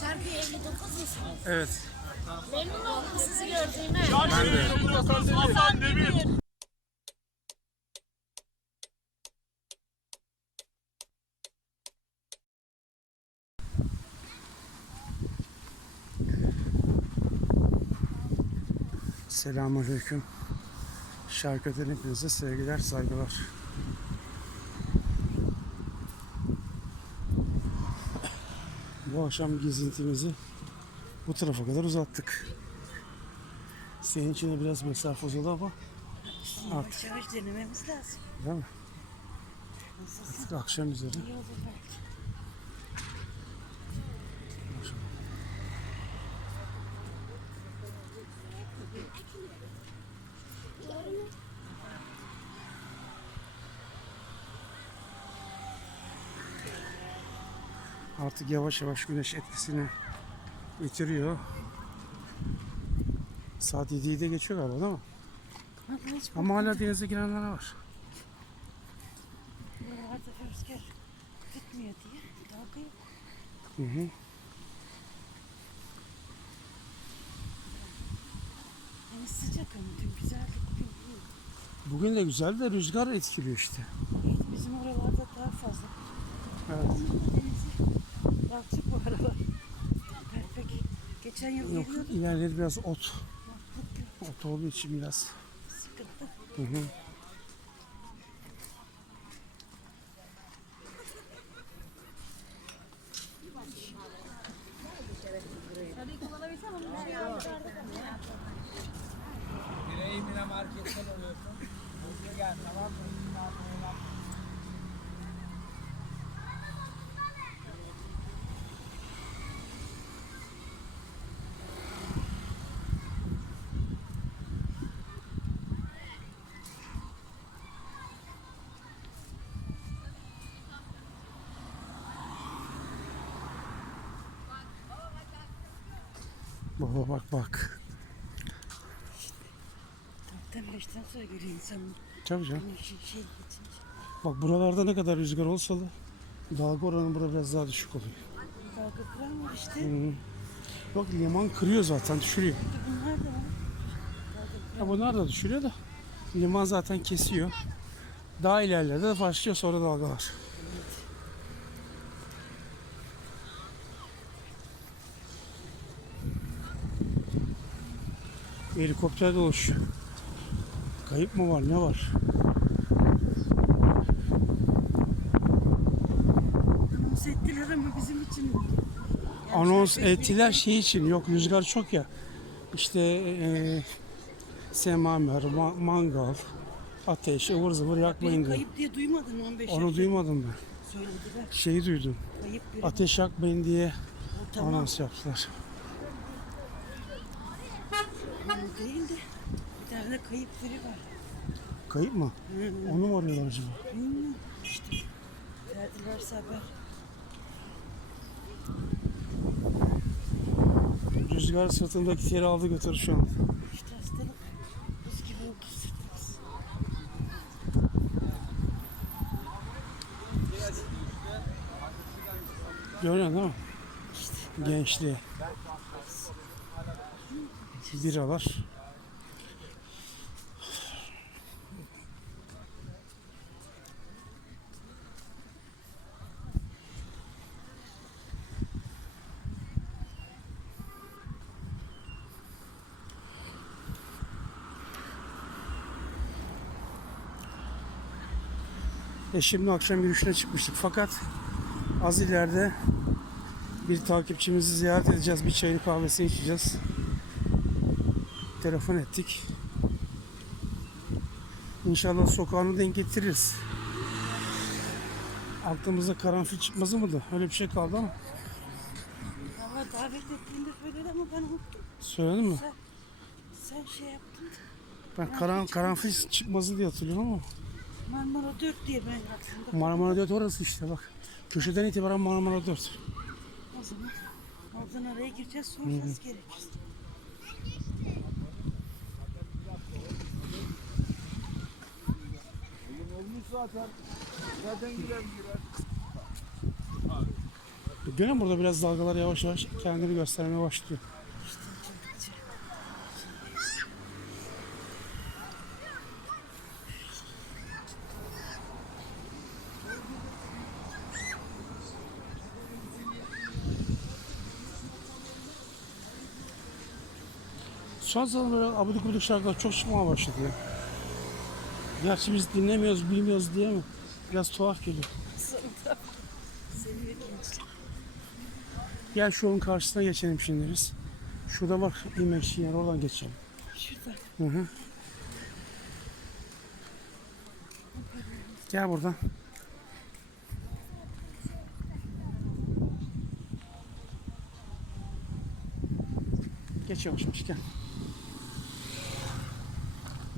Şarkı 59 musunuz? Evet. Memnun oldum sizi gördüğüme. Ben de. Selamünaleyküm. Şarkıdan hepinize sevgiler, saygılar. Bu akşam gezintimizi bu tarafa kadar uzattık. Senin için de biraz mesafe uzadı ama Yavaş yavaş denememiz lazım. değil mi? Nasılsın? Artık akşam üzeri. İyi olur belki. Artık yavaş yavaş güneş etkisini bitiriyor. Saat 7'yi de geçiyor galiba değil mi? Ama hala denize girenler var. buralarda rüzgar tutmuyor diye dalga yok. Hı hı. Deniz sıcak ama dün güzeldi bugün iyi. Bugün de güzel de rüzgar etkiliyor işte. İyi, Bizim oralarda daha fazla. Evet. Bu aralar. Pek geçen yıl Yok geliyordu. ilerleri biraz ot. Ot olduğu için biraz. sıkıntı. Hı hı. Direği Mine Market'ten alıyorsun. Buraya gel tamam mı? Saat oğlan. Baba bak bak. Dörtten beşten sonra geliyor insanın Tabii canım. güneşin şey geçince. Bak buralarda ne kadar rüzgar olsa da dalga oranı burada biraz daha düşük oluyor. Dalga kıran var işte. Hı. Yok liman kırıyor zaten düşürüyor. Bunlar da Ya bunlar da düşürüyor da liman zaten kesiyor. Daha ilerlerde de başlıyor sonra dalgalar. Helikopter dolaşıyor. Kayıp mı var ne var? Anons ettiler ama bizim için Anons şarkı ettiler şey için yok rüzgar çok ya. İşte e, semamer, ma- mangal, ateş, ıvır zıvır yakmayın diye. kayıp diye duymadın 15 Onu duymadım ben. Söylediler. Şeyi duydum. Kayıp biri. Ateş yakmayın diye tamam. anons yaptılar. O değil de bir tane de kayıp biri var. Kayıp mı? Hı. Onu mu arıyorlar acaba? Bilmiyorum işte. Verdilerse haber. Rüzgar sırtındaki teri aldı götürdü şu an. İşte hastalık buz gibi oldu sırtımız. Görüyorsun değil mi? Gençliği. Biralar. E şimdi akşam yürüyüşüne çıkmıştık fakat az ileride bir takipçimizi ziyaret edeceğiz. Bir çayını kahvesini içeceğiz. Telefon ettik. İnşallah sokağını denk getiririz. Aklımızda karanfil çıkmazı mıydı? Öyle bir şey kaldı ama. Valla davet ettiğinde söyledi ama ben unuttum. Söyledin mi? Sen şey yaptın. Ben karan, karanfil çıkmazı diye hatırlıyorum ama. Marmara 4 diye ben aklımda. Marmara 4 orası işte bak. Köşeden itibaren Marmara 4. O zaman oradan araya gireceğiz soracağız gerekirse. Olmuş zaten. Girer girer. Musun burada biraz dalgalar yavaş yavaş kendini göstermeye başlıyor. Son zaman böyle abidik şarkılar çok çıkmaya başladı ya. Gerçi biz dinlemiyoruz, bilmiyoruz diye mi? Biraz tuhaf geliyor. Gel şu yolun karşısına geçelim şimdi biz. Şurada bak inmek yer oradan geçelim. Şurada. Hı hı. Gel buradan. Geç yavaş yavaş gel.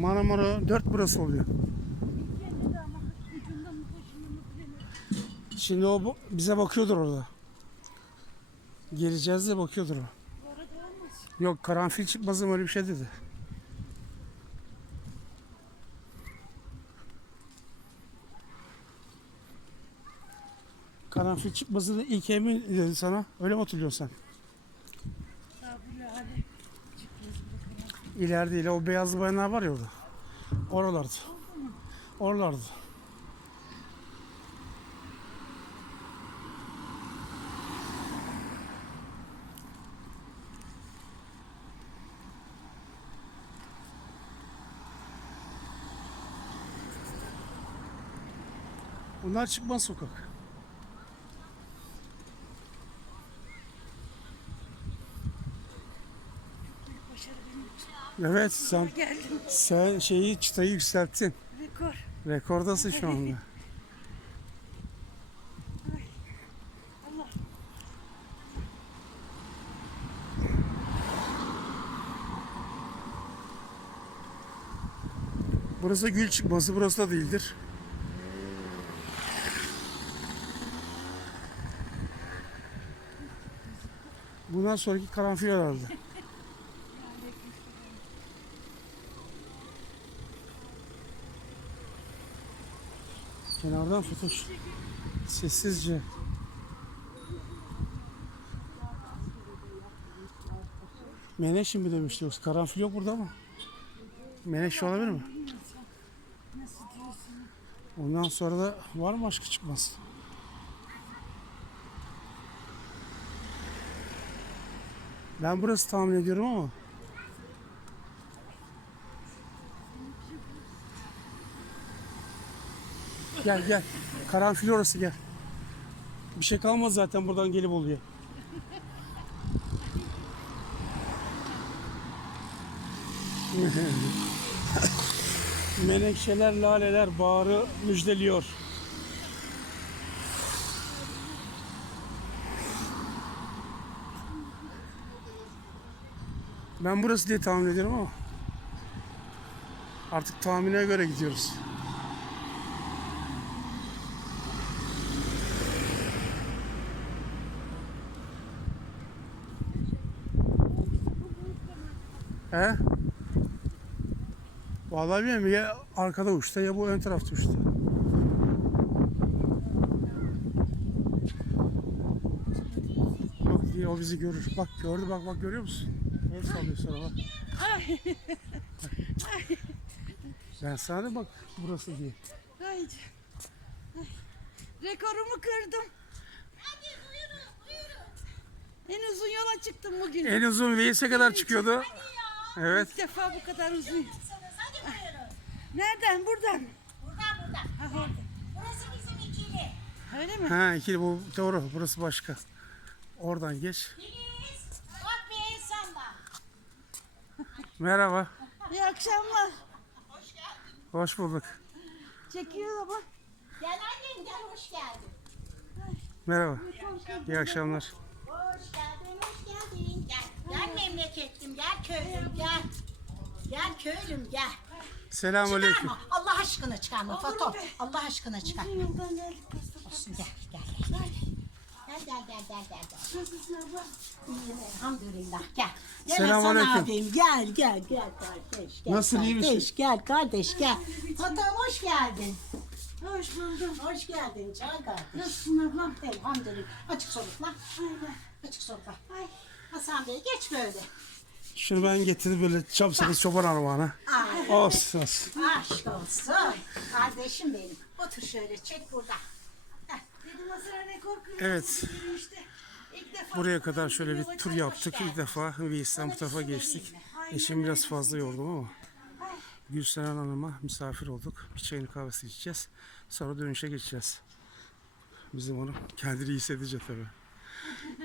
Marmara 4 burası oluyor. Şimdi o bize bakıyordur orada. Geleceğiz de bakıyordur o. Yok karanfil çıkmazım öyle bir şey dedi. Karanfil çıkmazı da ilk emin dedi sana. Öyle mi hatırlıyorsun sen? Daha bu lale. İleride ile o beyazlı bayanlar var ya orada. Oralardı. Oralardı. Bunlar çıkmaz sokak. Başarı benim için. Evet sen Geldim. sen şeyi çıtayı yükselttin. Rekor. Rekordasın şu anda. Allah. Burası gül çıkması, burası da değildir. Bundan sonraki karanfil herhalde. Kenardan fotoş. Sessizce. Menekşe mi demişti yoksa karanfil yok burada ama. Menekşe olabilir mi? Ondan sonra da var mı başka çıkmaz? Ben burası tahmin ediyorum ama. Gel gel. Karanfil orası gel. Bir şey kalmaz zaten buradan gelip oluyor. Menekşeler, laleler baharı müjdeliyor. Ben burası diye tahmin ediyorum ama artık tahmine göre gidiyoruz. He? Vallahi bilmiyorum ya arkada uçta ya bu ön tarafta uçta. Yok diye o bizi görür. Bak gördü bak bak görüyor musun? El sallıyor sana bak. Ben sana bak burası diye. Ay. Ay. Rekorumu kırdım. En uzun yola çıktım bugün. En uzun Veys'e kadar çıkıyordu. Evet. İlk defa bu kadar uzun. Nereden? Buradan. Buradan buradan. Ha. Burası bizim ikili. Öyle mi? Ha ikili bu doğru. Burası başka. Oradan geç. Filiz. Bak bir el salla. Merhaba. İyi akşamlar. Hoş bulduk. Çekiyor ama. Gel annem gel hoş geldin. Merhaba. İyi akşamlar. Hoş geldin hoş geldin. Gel. Gel memleketlim gel köylüm gel. Gel köylüm gel. Selamünaleyküm. Çıkarma. Allah aşkına çıkarma Fato. Allah aşkına çıkar. Uzun yoldan geldik. Kastamonu. Gel gel gel. Gel gel gel gel gel. gel. Nasılsın abla? Elhamdülillah gel. Gel Selamünaleyküm. Hasan abim gel gel gel kardeş. Gel Nasılsın, iyi misin? kardeş, Gel kardeş gel. Hatam hoş geldin. Hoş buldum. Hoş geldin Can kardeş. Nasılsın ablam? Elhamdülillah. Açık solukla. Aynen. Açık solukla. Ay. Hasan Bey geç böyle. Şunu ben getirdim böyle çapsakız çoban armağanı. Olsun olsun. aşk olsun. Kardeşim benim. Otur şöyle çek burada. Dedim Hasan'a ne korkuyorsun? Evet. İşte ilk defa Buraya kadar şöyle bir tur yaptık. İlk defa bir İslam bu tarafa geçtik. Eşim biraz fazla yordum ama Gülseren Hanım'a misafir olduk. Bir çayını kahvesi içeceğiz. Sonra dönüşe geçeceğiz. Bizim onu kendini iyi hissedecek tabii.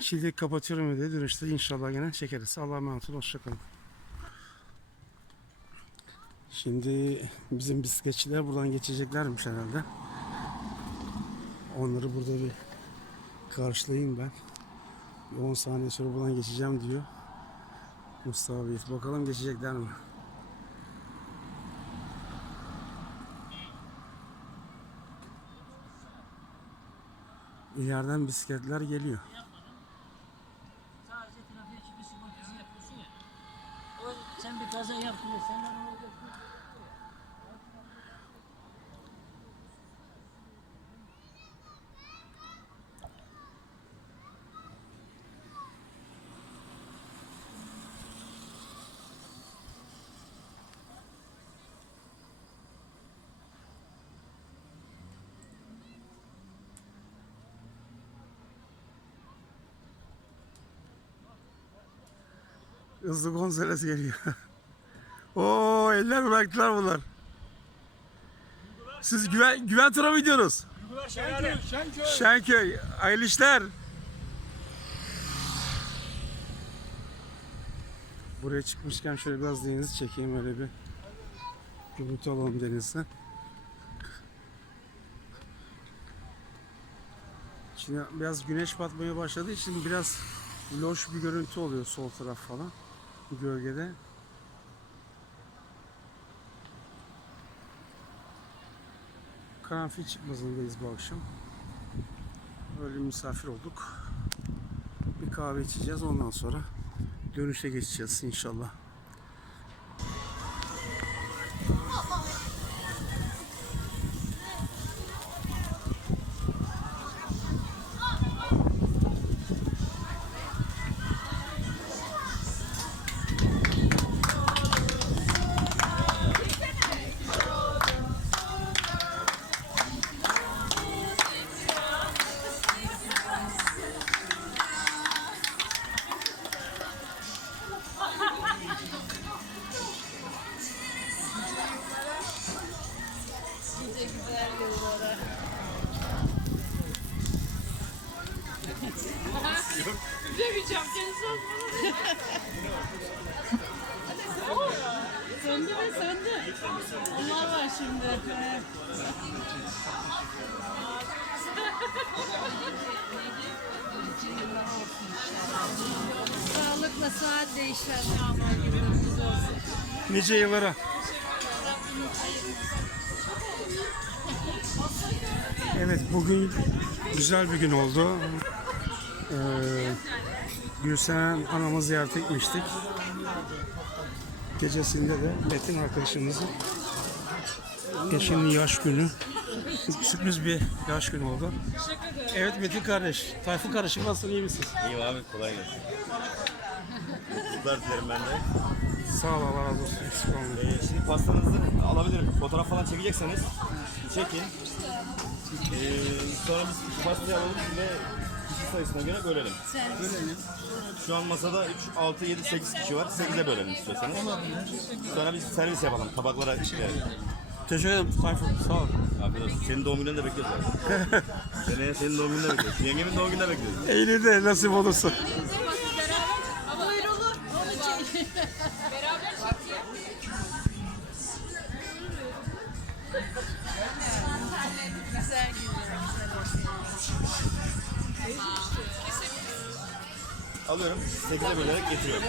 Şimdi kapatıyorum dedi. Dönüşte inşallah gene çekeriz. Allah'a emanet olun. Hoşçakalın. Şimdi bizim bisikletçiler buradan geçeceklermiş herhalde. Onları burada bir karşılayayım ben. Bir 10 saniye sonra buradan geçeceğim diyor. Mustafa Bey. Bakalım geçecekler mi? İleriden bisikletler geliyor. Sen bir kaza yaptın ya senden Hızlı Gonzales geliyor. Oo eller bıraktılar bunlar. Siz güven, güven tura mı gidiyorsunuz? Şenköy, Şenköy. Şenköy. Hayırlı işler. Buraya çıkmışken şöyle biraz denizi çekeyim öyle bir görüntü alalım denizden. Şimdi biraz güneş batmaya başladığı için biraz loş bir görüntü oluyor sol taraf falan bu gölgede. Karanfil çıkmazındayız bu akşam. Öyle misafir olduk. Bir kahve içeceğiz ondan sonra dönüşe geçeceğiz inşallah. Sağlıkla inşallah amal günlerimiz olsun. Nice yıllara. Evet bugün güzel bir gün oldu. Ee, Gülseren anamı ziyaret etmiştik. Gecesinde de Metin arkadaşımızın eşinin yaş günü. Sürpriz bir yaş günü oldu. Evet Metin kardeş. Tayfun kardeşim nasılsın iyi misin? İyiyim abi kolay gelsin. Mutluluklar dilerim ben de. Sağ ol Allah razı olsun. Eksik olma. Ee, şimdi pastanızı alabilirim. Fotoğraf falan çekecekseniz çekin. Ee, sonra biz pastayı alalım ve kişi sayısına göre bölelim. Bölelim. Şu an masada 3, 6, 7, 8 kişi var. 8'e bölelim istiyorsanız. Sonra biz servis yapalım. Tabaklara işleyelim. Teşekkür ederim Tayfun. Sağ ol. Olsun. Senin doğum gününü de bekliyoruz abi. Seneye senin doğum gününü de bekliyoruz. Yengemin doğum gününü de bekliyoruz. Eylül'de nasip olursa. Alıyorum. 8'e bölerek getiriyorum.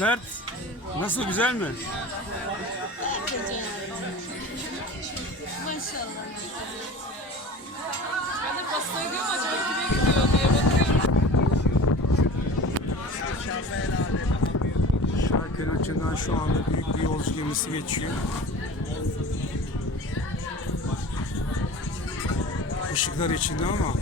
Mert nasıl güzel mi? Maşallah. Ben de pastayı diyorum acaba gidiyor şu anda büyük bir yolcu gemisi geçiyor. Işıklar içinde ama